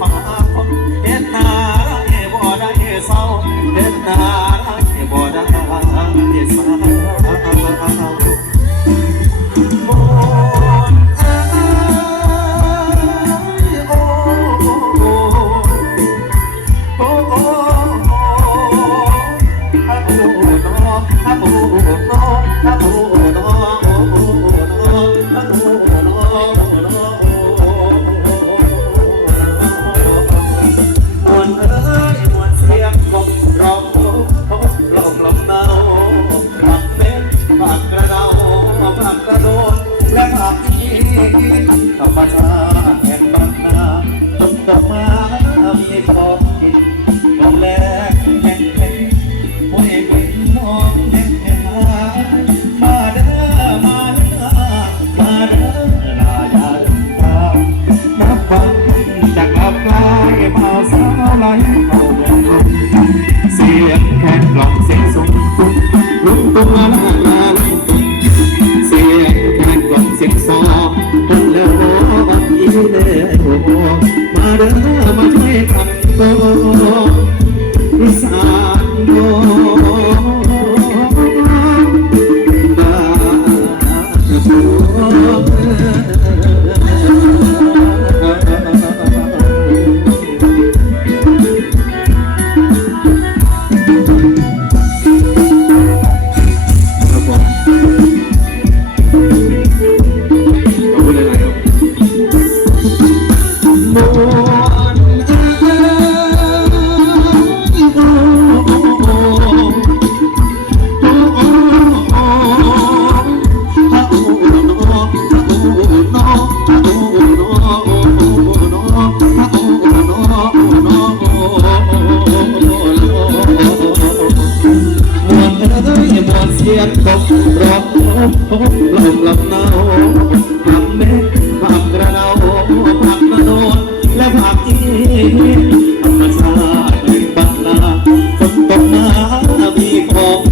ฟ้าเห็นหน้าเอ๋บ่ได้เศร้าเห็นหน้าเอ๋บ่ได้เศร้า ต่อประชา Oh.